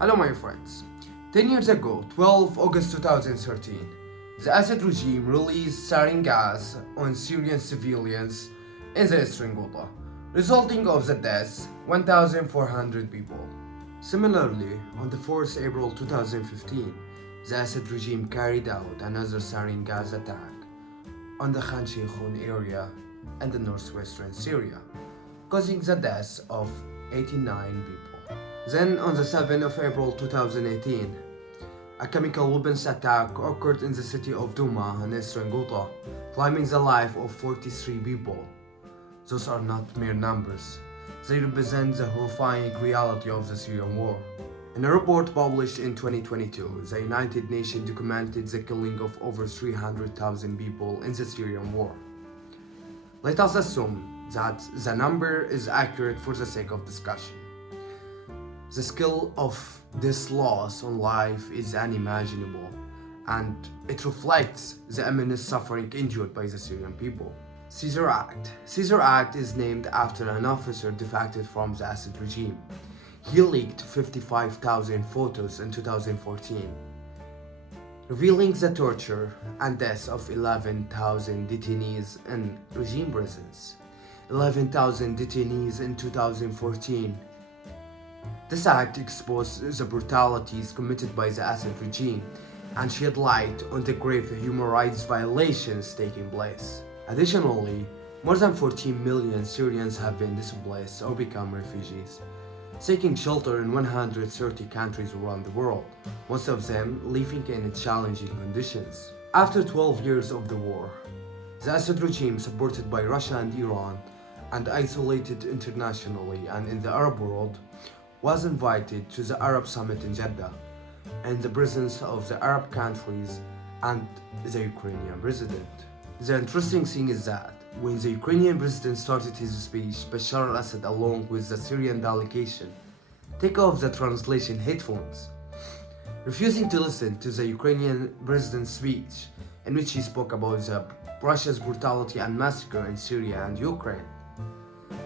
Hello my friends. 10 years ago, 12 August 2013, the Assad regime released sarin gas on Syrian civilians in the Eastern Ghouta, resulting of the deaths 1,400 people. Similarly, on the 4th April 2015, the Assad regime carried out another sarin gas attack on the al-Sheikhoun area in the northwestern Syria, causing the deaths of 89 people. Then, on the 7th of April 2018, a chemical weapons attack occurred in the city of Douma in Eastern Ghouta, claiming the life of 43 people. Those are not mere numbers. They represent the horrifying reality of the Syrian war. In a report published in 2022, the United Nations documented the killing of over 300,000 people in the Syrian war. Let us assume that the number is accurate for the sake of discussion. The scale of this loss on life is unimaginable, and it reflects the immense suffering endured by the Syrian people. Caesar Act is named after an officer defected from the Assad regime. He leaked 55,000 photos in 2014, revealing the torture and deaths of 11,000 detainees in regime prisons. 11,000 detainees in 2014. This act exposed the brutalities committed by the Assad regime and shed light on the grave human rights violations taking place. Additionally, more than 14 million Syrians have been displaced or become refugees, seeking shelter in 130 countries around the world, most of them living in challenging conditions. After 12 years of the war, the Assad regime, supported by Russia and Iran, and isolated internationally and in the Arab world, was invited to the Arab Summit in Jeddah, in the presence of the Arab countries and the Ukrainian president. The interesting thing is that when the Ukrainian president started his speech, Bashar al-Assad, along with the Syrian delegation, took off the translation headphones, refusing to listen to the Ukrainian president's speech, in which he spoke about Russia's brutality and massacre in Syria and Ukraine.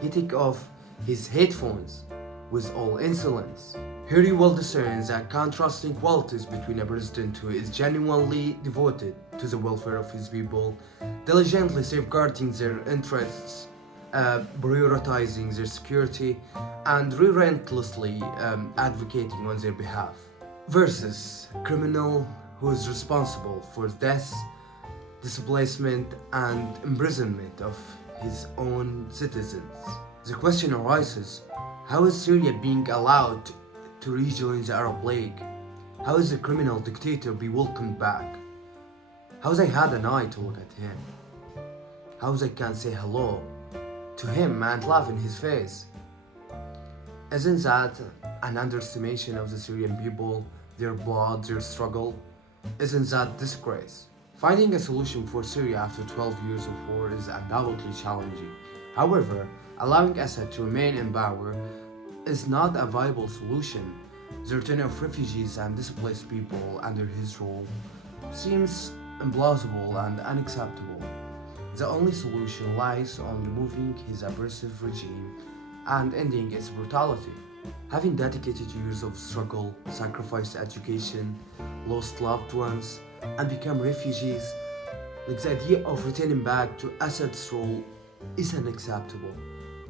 He took off his headphones with all insolence. Here you will discern the contrasting qualities between a president who is genuinely devoted to the welfare of his people, diligently safeguarding their interests, prioritizing their security, and relentlessly advocating on their behalf, versus a criminal who is responsible for death, displacement, and imprisonment of his own citizens. The question arises, how is Syria being allowed to rejoin the Arab League? How is the criminal dictator be welcomed back? How they had an eye to look at him? How they can say hello to him and laugh in his face? Isn't that an underestimation of the Syrian people, their blood, their struggle? Isn't that disgrace? Finding a solution for Syria after 12 years of war is undoubtedly challenging. However, allowing Assad to remain in power is not a viable solution. The return of refugees and displaced people under his rule seems implausible and unacceptable. The only solution lies on removing his oppressive regime and ending its brutality. Having dedicated years of struggle, sacrificed education, lost loved ones, and become refugees, the idea of returning back to Assad's rule is unacceptable.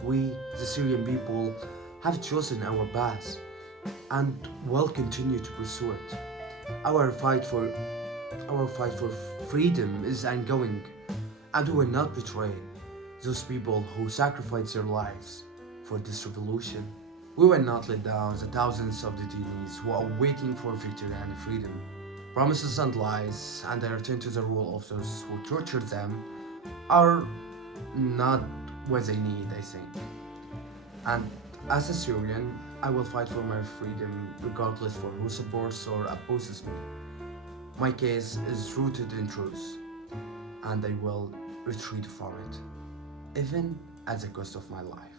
We, the Syrian people, have chosen our path and will continue to pursue it. Our fight for freedom is ongoing, and we will not betray those people who sacrificed their lives for this revolution. We will not let down the thousands of detainees who are waiting for victory and freedom. Promises and lies and a return to the rule of those who tortured them are not what they need, I think. And as a Syrian, I will fight for my freedom regardless for who supports or opposes me. My case is rooted in truth, and I will retreat from it, even at the cost of my life.